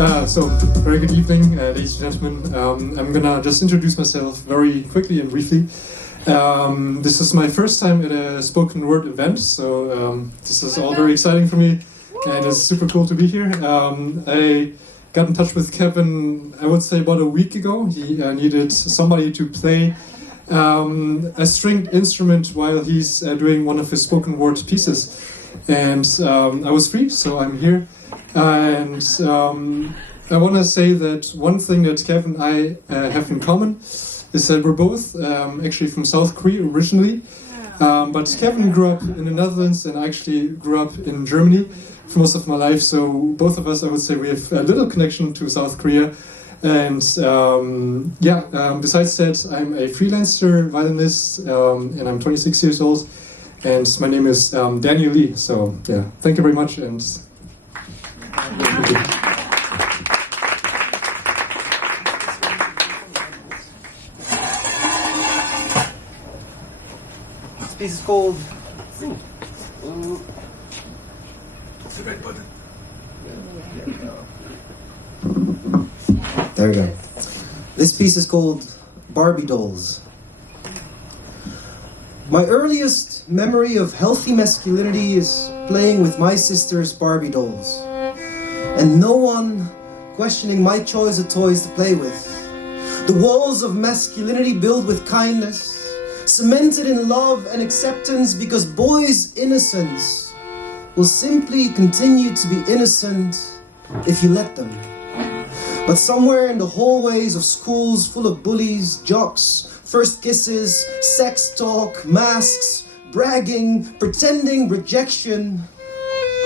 So, very good evening, ladies and gentlemen. I'm gonna just introduce myself very quickly and briefly. This is my first time at a spoken word event, so this is all very exciting for me, and it's super cool to be here. I got in touch with Kevin, I would say about a week ago. He needed somebody to play a stringed instrument while he's doing one of his spoken word pieces. And I was free, so I'm here. And I want to say that one thing that Kevin and I have in common is that we're both actually from South Korea originally. But Kevin grew up in the Netherlands and I actually grew up in Germany for most of my life. So both of us, I would say, we have a little connection to South Korea. And besides that, I'm a freelancer violinist and I'm 26 years old. And my name is Daniel Lee. So yeah, thank you very much. And this piece is called. It's the red button. There we go. This piece is called Barbie Dolls. My earliest memory of healthy masculinity is playing with my sister's Barbie dolls, and no one questioning my choice of toys to play with. The walls of masculinity built with kindness, cemented in love and acceptance, because boys' innocence will simply continue to be innocent if you let them. But somewhere in the hallways of schools full of bullies, jocks, first kisses, sex talk, masks, bragging, pretending, rejection,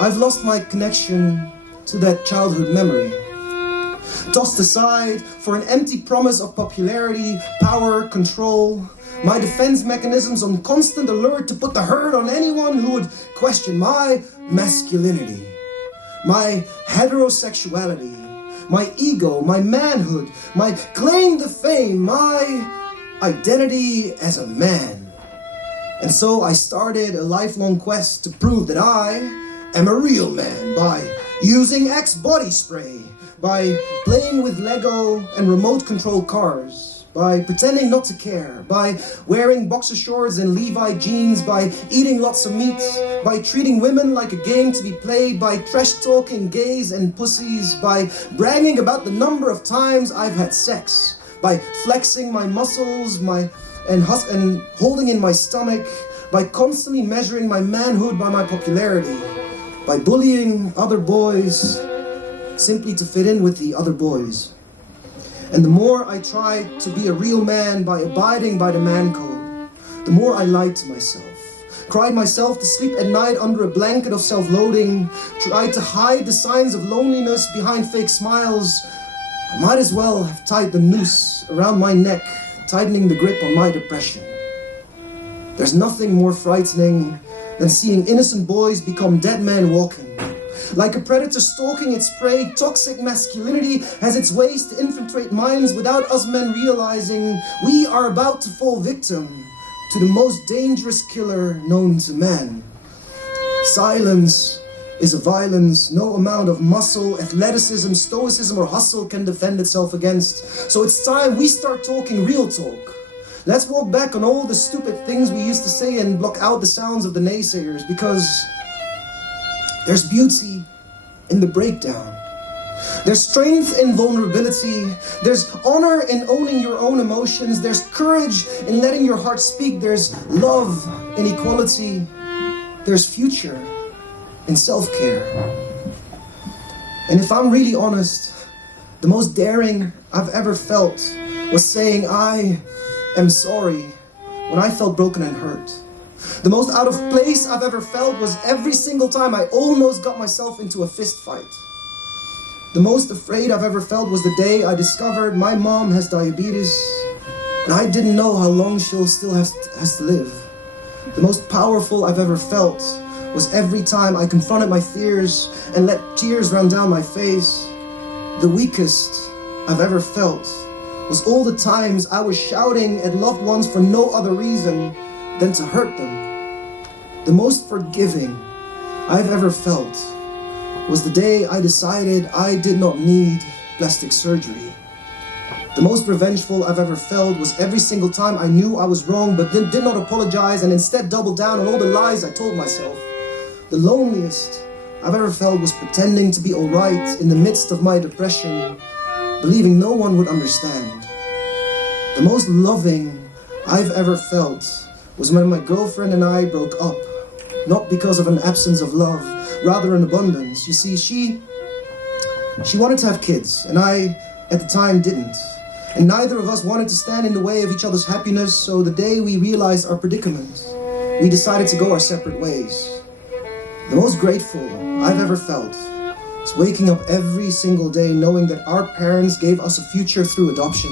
I've lost my connection to that childhood memory. Tossed aside for an empty promise of popularity, power, control, my defense mechanisms on constant alert to put the hurt on anyone who would question my masculinity, my heterosexuality, my ego, my manhood, my claim to fame, my identity as a man. And so I started a lifelong quest to prove that I am a real man by using Axe body spray, by playing with Lego and remote control cars, by pretending not to care, by wearing boxer shorts and Levi jeans, by eating lots of meat, by treating women like a game to be played, by trash talking gays and pussies, by bragging about the number of times I've had sex, by flexing my muscles and holding in my stomach, by constantly measuring my manhood by my popularity, by bullying other boys simply to fit in with the other boys. And the more I tried to be a real man by abiding by the man code, the more I lied to myself, cried myself to sleep at night under a blanket of self-loathing, tried to hide the signs of loneliness behind fake smiles. I might as well have tied the noose around my neck, tightening the grip on my depression. There's nothing more frightening than seeing innocent boys become dead men walking. Like a predator stalking its prey, toxic masculinity has its ways to infiltrate minds without us men realizing we are about to fall victim to the most dangerous killer known to man. Silence is a violence no amount of muscle, athleticism, stoicism, or hustle can defend itself against. So it's time we start talking real talk. Let's walk back on all the stupid things we used to say and block out the sounds of the naysayers, because there's beauty in the breakdown. There's strength in vulnerability. There's honor in owning your own emotions. There's courage in letting your heart speak. There's love in equality. There's future in self-care. And if I'm really honest, the most daring I've ever felt was saying I am sorry when I felt broken and hurt. The most out of place I've ever felt was every single time I almost got myself into a fist fight. The most afraid I've ever felt was the day I discovered my mom has diabetes and I didn't know how long she'll still has to live. The most powerful I've ever felt was every time I confronted my fears and let tears run down my face. The weakest I've ever felt was all the times I was shouting at loved ones for no other reason than to hurt them. The most forgiving I've ever felt was the day I decided I did not need plastic surgery. The most revengeful I've ever felt was every single time I knew I was wrong but did not apologize and instead doubled down on all the lies I told myself. The loneliest I've ever felt was pretending to be alright in the midst of my depression, believing no one would understand. The most loving I've ever felt was when my girlfriend and I broke up, not because of an absence of love, rather an abundance. You see, she wanted to have kids, and I, at the time, didn't. And neither of us wanted to stand in the way of each other's happiness, so the day we realized our predicament, we decided to go our separate ways. The most grateful I've ever felt is waking up every single day knowing that our parents gave us a future through adoption.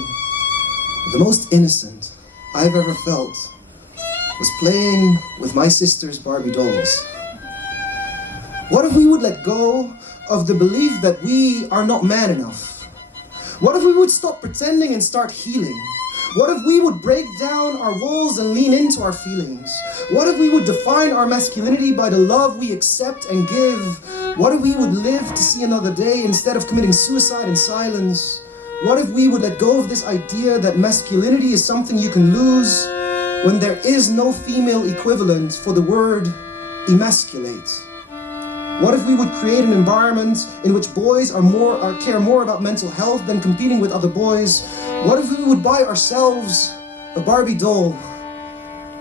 The most innocent I've ever felt was playing with my sister's Barbie dolls. What if we would let go of the belief that we are not man enough? What if we would stop pretending and start healing? What if we would break down our walls and lean into our feelings? What if we would define our masculinity by the love we accept and give? What if we would live to see another day instead of committing suicide in silence? What if we would let go of this idea that masculinity is something you can lose when there is no female equivalent for the word emasculate? What if we would create an environment in which boys care more about mental health than competing with other boys? What if we would buy ourselves a Barbie doll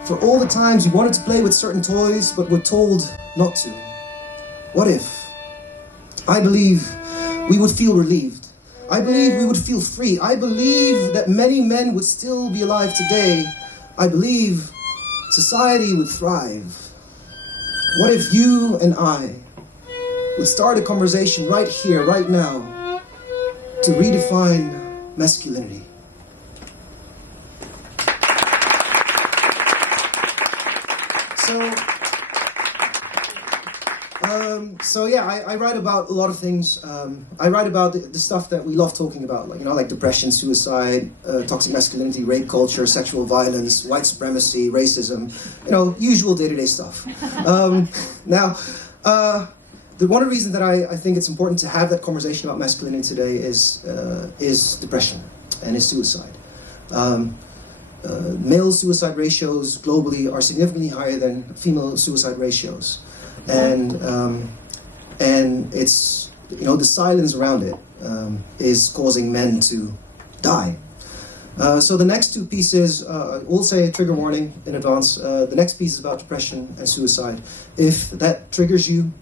for all the times we wanted to play with certain toys but were told not to? What if? I believe we would feel relieved. I believe we would feel free. I believe that many men would still be alive today. I believe society would thrive. What if you and I would start a conversation right here, right now, to redefine masculinity? So yeah, I write about a lot of things. I write about the stuff that we love talking about, like depression, suicide, toxic masculinity, rape culture, sexual violence, white supremacy, racism, usual day-to-day stuff. Now, one of the reasons that I think it's important to have that conversation about masculinity today is depression and is suicide. Male suicide ratios globally are significantly higher than female suicide ratios. And it's, the silence around it is causing men to die. So the next two pieces, we'll say a trigger warning in advance. The next piece is about depression and suicide. If that triggers you,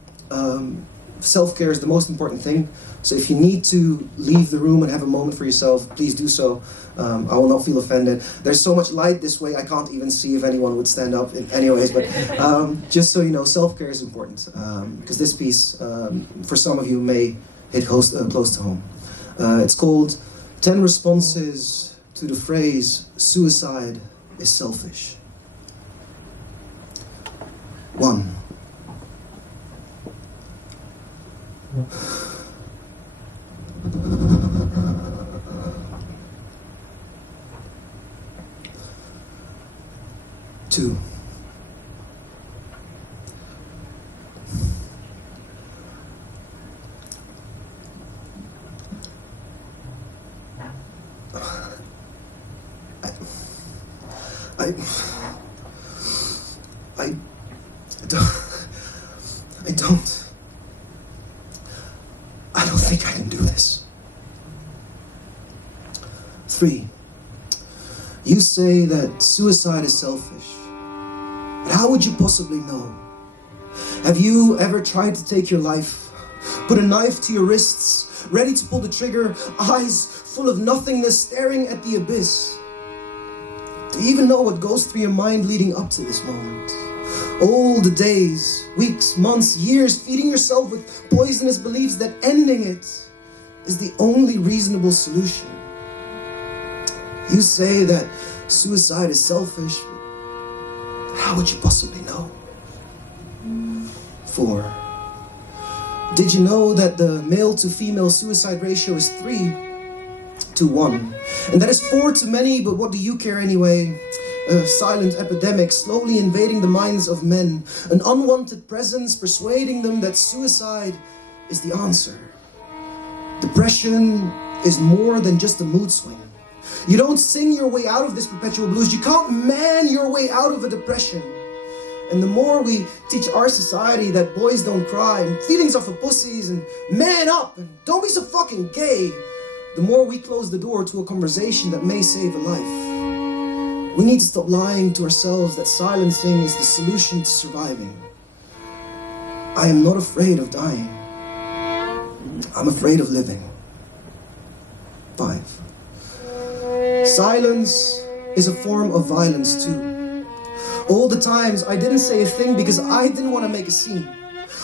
self-care is the most important thing. So if you need to leave the room and have a moment for yourself, please do so. I will not feel offended. There's so much light this way, I can't even see if anyone would stand up anyways. But just so you know, self-care is important. Because this piece, for some of you, may hit close to home. It's called 10 Responses to the Phrase, Suicide is Selfish. 1. Two. I don't think I can do this. 3. You say that suicide is selfish, but how would you possibly know? Have you ever tried to take your life, put a knife to your wrists, ready to pull the trigger, eyes full of nothingness, staring at the abyss? Do you even know what goes through your mind leading up to this moment? All the days, weeks, months, years, feeding yourself with poisonous beliefs that ending it is the only reasonable solution. You say that suicide is selfish, but how would you possibly know? 4. Did you know that the male to female suicide ratio is 3 to 1? And that is 4 too many, but what do you care anyway? A silent epidemic slowly invading the minds of men. An unwanted presence persuading them that suicide is the answer. Depression is more than just a mood swing. You don't sing your way out of this perpetual blues. You can't man your way out of a depression. And the more we teach our society that boys don't cry and feelings are for pussies and man up and don't be so fucking gay, the more we close the door to a conversation that may save a life. We need to stop lying to ourselves that silencing is the solution to surviving. I am not afraid of dying. I'm afraid of living. 5. Silence is a form of violence too. All the times I didn't say a thing because I didn't want to make a scene.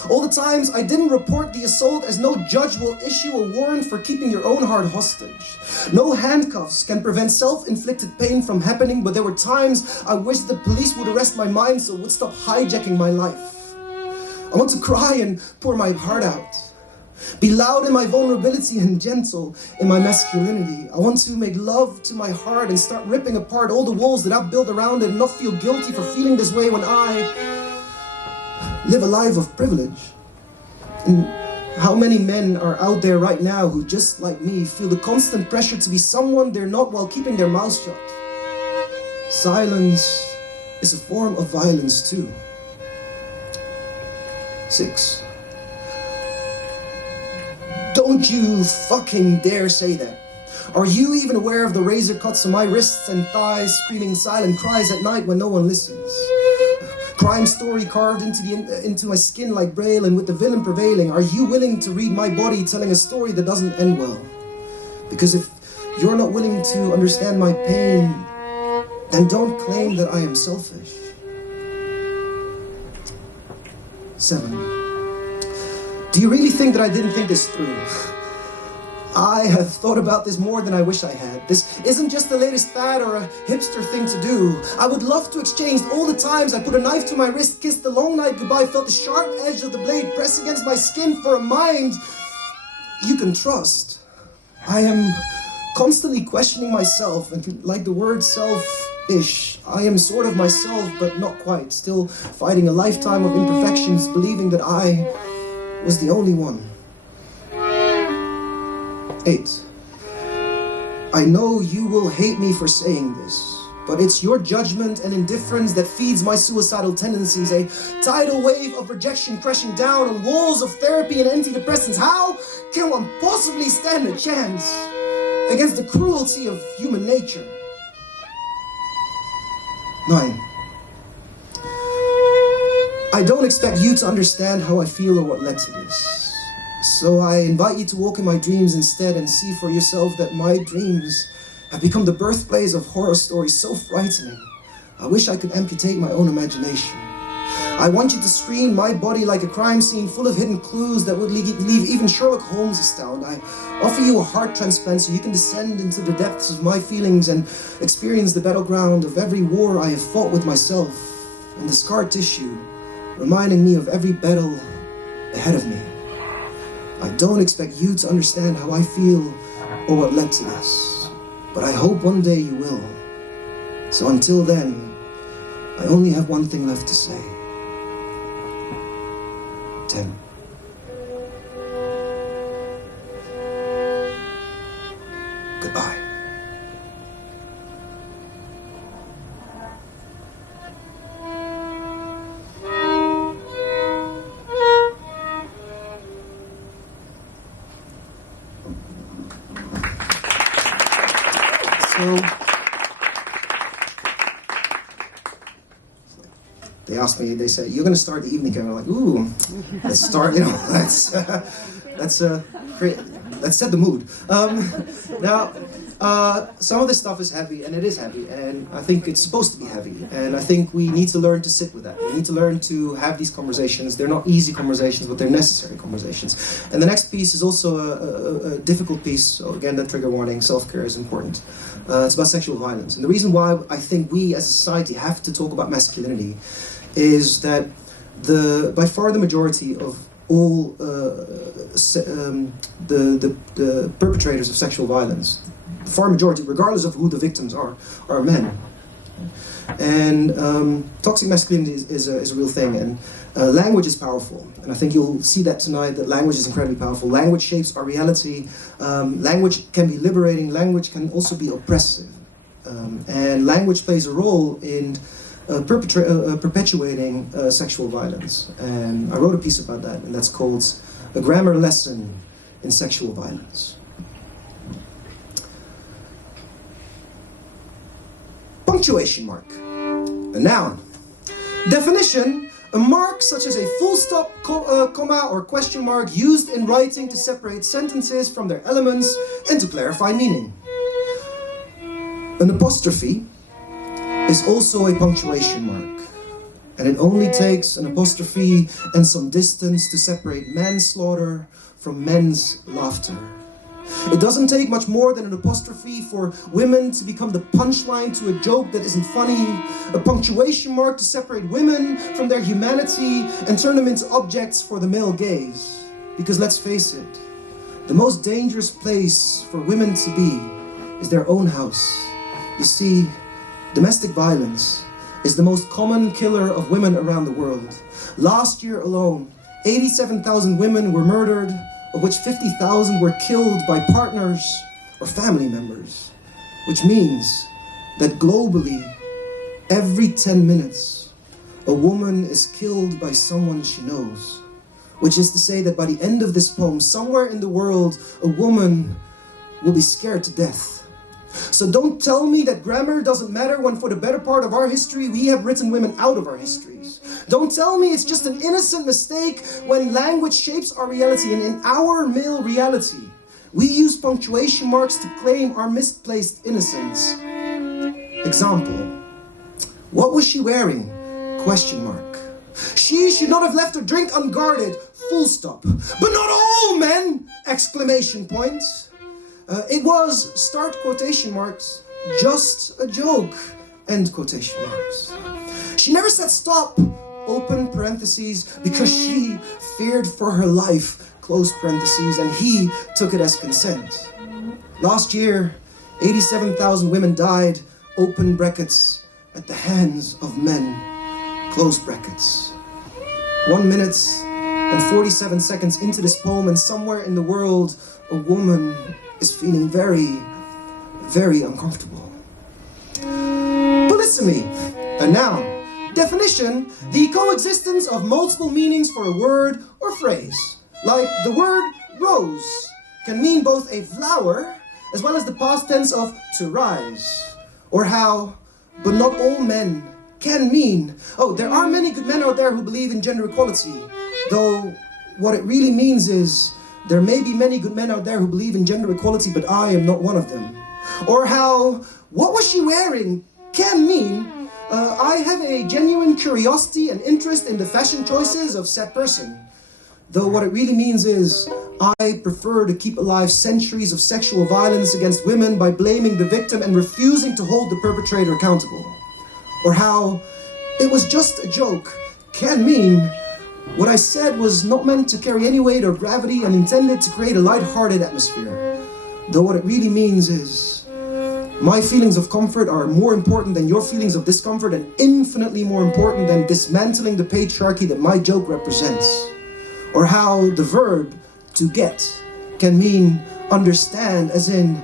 All the times I didn't report the assault as no judge will issue a warrant for keeping your own heart hostage. No handcuffs can prevent self-inflicted pain from happening, but there were times I wished the police would arrest my mind so it would stop hijacking my life. I want to cry and pour my heart out. Be loud in my vulnerability and gentle in my masculinity. I want to make love to my heart and start ripping apart all the walls that I've built around it and not feel guilty for feeling this way when I live a life of privilege. And how many men are out there right now who, just like me, feel the constant pressure to be someone they're not while keeping their mouth shut? Silence is a form of violence too. 6. Don't you fucking dare say that. Are you even aware of the razor cuts on my wrists and thighs, screaming silent cries at night when no one listens? Crime story carved into my skin like braille, and with the villain prevailing. Are you willing to read my body telling a story that doesn't end well? Because if you're not willing to understand my pain, then don't claim that I am selfish. 7. Do you really think that I didn't think this through? I have thought about this more than I wish I had. This isn't just the latest fad or a hipster thing to do. I would love to exchange all the times I put a knife to my wrist, kissed the long night goodbye, felt the sharp edge of the blade press against my skin for a mind you can trust. I am constantly questioning myself, and like the word self-ish, I am sort of myself, but not quite. Still fighting a lifetime of imperfections, believing that I was the only one. 8. I know you will hate me for saying this, but it's your judgment and indifference that feeds my suicidal tendencies, a tidal wave of rejection crashing down on walls of therapy and antidepressants. How can one possibly stand a chance against the cruelty of human nature? 9. I don't expect you to understand how I feel or what led to this. So I invite you to walk in my dreams instead and see for yourself that my dreams have become the birthplace of horror stories so frightening. I wish I could amputate my own imagination. I want you to screen my body like a crime scene full of hidden clues that would leave even Sherlock Holmes astounded. I offer you a heart transplant so you can descend into the depths of my feelings and experience the battleground of every war I have fought with myself and the scar tissue reminding me of every battle ahead of me. I don't expect you to understand how I feel or what led to this, but I hope one day you will. So until then, I only have one thing left to say. 10. Goodbye. So they asked me, they said, "You're going to start the evening," and I'm like, "Ooh, let's start, let's set the mood." Now, some of this stuff is heavy, and it is heavy, and I think it's supposed to be heavy, and I think we need to learn to sit with that. We need to learn to have these conversations. They're not easy conversations, but they're necessary conversations. And the next piece is also a difficult piece, so again, that trigger warning, self-care is important. It's about sexual violence. And the reason why I think we as a society have to talk about masculinity is that by far the majority of all the perpetrators of sexual violence, the far majority, regardless of who the victims are men. And toxic masculinity is a real thing, and language is powerful. And I think you'll see that tonight, that language is incredibly powerful. Language shapes our reality. Language can be liberating. Language can also be oppressive. And language plays a role in perpetuating sexual violence. And I wrote a piece about that, and that's called A Grammar Lesson in Sexual Violence. Punctuation mark. A noun. Definition: a mark such as a full stop, comma, or question mark used in writing to separate sentences from their elements and to clarify meaning. An apostrophe is also a punctuation mark, and it only takes an apostrophe and some distance to separate manslaughter from men's laughter. It doesn't take much more than an apostrophe for women to become the punchline to a joke that isn't funny, a punctuation mark to separate women from their humanity and turn them into objects for the male gaze. Because let's face it, the most dangerous place for women to be is their own house. You see, domestic violence is the most common killer of women around the world. Last year alone, 87,000 women were murdered, of which 50,000 were killed by partners or family members, which means that globally, every 10 minutes, a woman is killed by someone she knows. Which is to say that by the end of this poem, somewhere in the world, a woman will be scared to death. So don't tell me that grammar doesn't matter when for the better part of our history we have written women out of our histories. Don't tell me it's just an innocent mistake when language shapes our reality, and in our male reality we use punctuation marks to claim our misplaced innocence. Example: what was she wearing? Question mark. She should not have left her drink unguarded. Full stop. But not all men! Exclamation point. It was, start quotation marks, just a joke, end quotation marks. She never said stop, open parentheses, because she feared for her life, close parentheses, and he took it as consent. Last year, 87,000 women died, open brackets, at the hands of men, close brackets. 1 minute and 47 seconds into this poem, and somewhere in the world, a woman is feeling very, very uncomfortable. Polysemy, a noun. Definition: the coexistence of multiple meanings for a word or phrase. Like the word rose can mean both a flower as well as the past tense of to rise. Or how, but not all men can mean, oh, there are many good men out there who believe in gender equality. Though what it really means is, there may be many good men out there who believe in gender equality, but I am not one of them. Or how, what was she wearing can mean, I have a genuine curiosity and interest in the fashion choices of said person. Though what it really means is, I prefer to keep alive centuries of sexual violence against women by blaming the victim and refusing to hold the perpetrator accountable. Or how, it was just a joke can mean, what I said was not meant to carry any weight or gravity and intended to create a light-hearted atmosphere. Though what it really means is, my feelings of comfort are more important than your feelings of discomfort, and infinitely more important than dismantling the patriarchy that my joke represents. Or how the verb to get can mean understand, as in,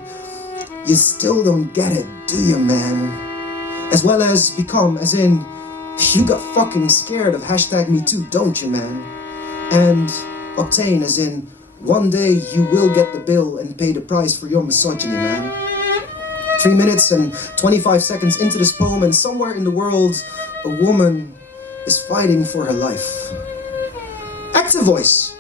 you still don't get it, do you, man? As well as become, as in, you got fucking scared of #MeToo, don't you, man? And obtain, as in, one day you will get the bill and pay the price for your misogyny, man. 3 minutes and 25 seconds into this poem, and somewhere in the world, a woman is fighting for her life. Active voice,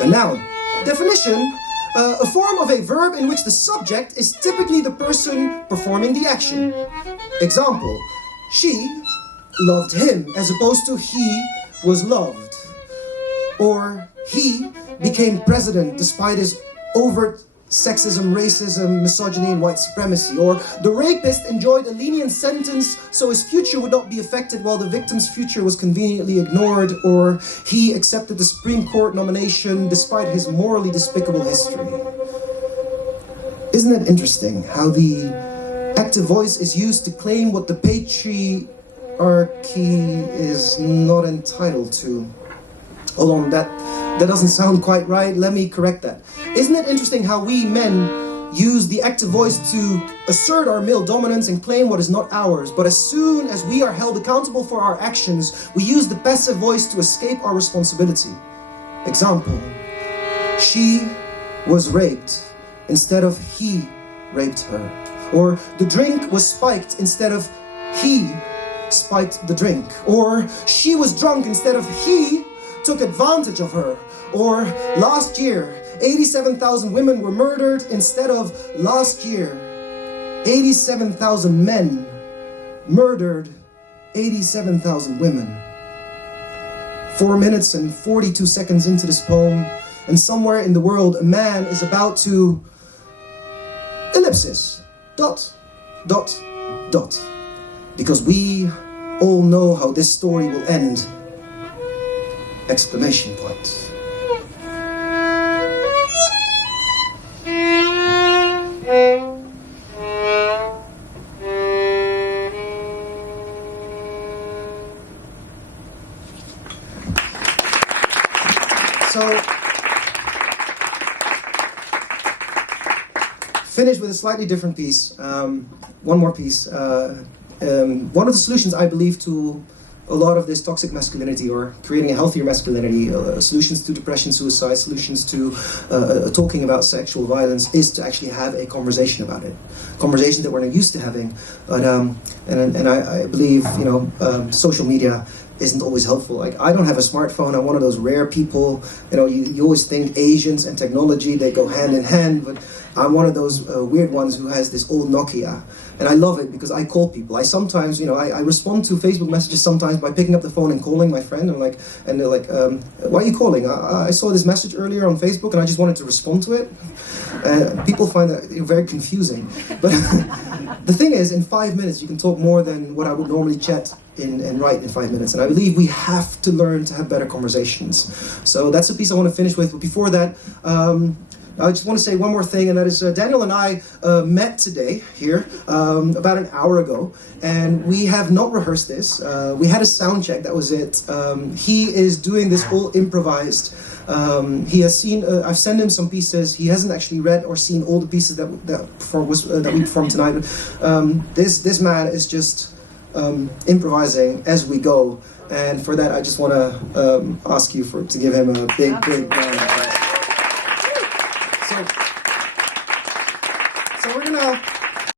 a noun. Definition: a form of a verb in which the subject is typically the person performing the action. Example: she loved him, as opposed to he was loved. Or he became president despite his overt sexism, racism, misogyny, and white supremacy. Or the rapist enjoyed a lenient sentence so his future would not be affected while the victim's future was conveniently ignored. Or he accepted the Supreme Court nomination despite his morally despicable history. Isn't it interesting how the Active voice is used to claim what the patriarchy is not entitled to. Hold on, that doesn't sound quite right. Let me correct that. Isn't it interesting how we men use the active voice to assert our male dominance and claim what is not ours, but as soon as we are held accountable for our actions, we use the passive voice to escape our responsibility. Example, she was raped instead of he raped her. Or the drink was spiked instead of he spiked the drink. Or she was drunk instead of he took advantage of her. Or last year, 87,000 women were murdered instead of last year, 87,000 men murdered 87,000 women. 4 minutes and 42 seconds into this poem, and somewhere in the world, a man is about to ellipsis, dot, dot, dot. Because we all know how this story will end. Exclamation point. So, finish with a slightly different piece, one more piece. One of the solutions, I believe, to a lot of this toxic masculinity, or creating a healthier masculinity, solutions to depression, suicide, solutions to talking about sexual violence, is to actually have a conversation about it. Conversation that we're not used to having. But and I believe, you know, social media isn't always helpful. Like, I don't have a smartphone. I'm one of those rare people. You know, you always think Asians and technology, they go hand in hand, but I'm one of those weird ones who has this old Nokia. And I love it because I call people. I sometimes, you know, I respond to Facebook messages sometimes by picking up the phone and calling my friend. And they're like, why are you calling? I saw this message earlier on Facebook and I just wanted to respond to it. People find that very confusing. But the thing is, in 5 minutes, you can talk more than what I would normally chat and write in 5 minutes. And I believe we have to learn to have better conversations. So that's a piece I want to finish with. But before that, I just want to say one more thing, and that is Daniel and I met today here about an hour ago, and we have not rehearsed this. We had a sound check, that was it. He is doing this all improvised. He has seen, I've sent him some pieces. He hasn't actually read or seen all the pieces that we performed tonight. But this man is just improvising as we go, and for that I just want to ask you to give him a big round of applause.